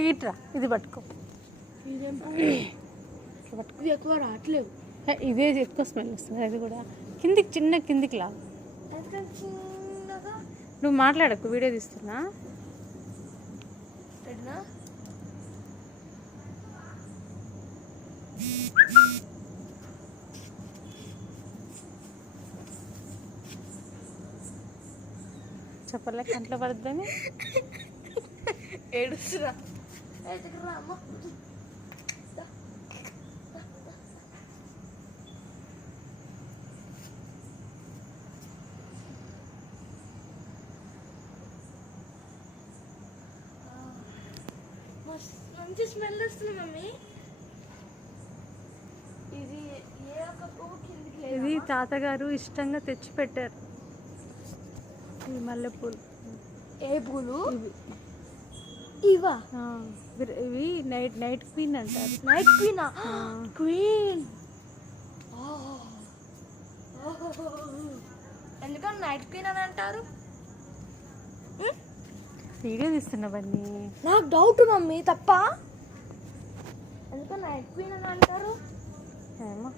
ఇట్రా ఇది పట్టుకో. ఇదేం పట్టుకో, ఎక్కువ రావట్లేవు. ఇదే ఎక్కువ స్మెల్ వస్తుంది. అది కూడా కిందికి కిందికి లాగు. నువ్వు మాట్లాడకు, వీడియో తీస్తున్నా. చెప్పలే కంట్లో పడుద్దని ఏడుస్తురా. మంచి స్మెల్ వస్తుంది మమ్మీ. ఇది ఏ ఒక్క పువ్వు కిందికి లేదు. ఇది తాతగారు ఇష్టంగా తెచ్చి పెట్టారు. ఈ మల్లెపూలు. ఏ పూలు ఇవా? ఇవి నైట్ క్వీన్ అంటారు. Night Kwena? క్వీన్. ఎందుకని నైట్ క్వీన్ అని అంటారు? వీడియో తీస్తున్నవన్నీ. నాకు డౌట్ మమ్మీ, తప్ప ఎందుకని నైట్ క్వీన్ అని అంటారు? ఏమో.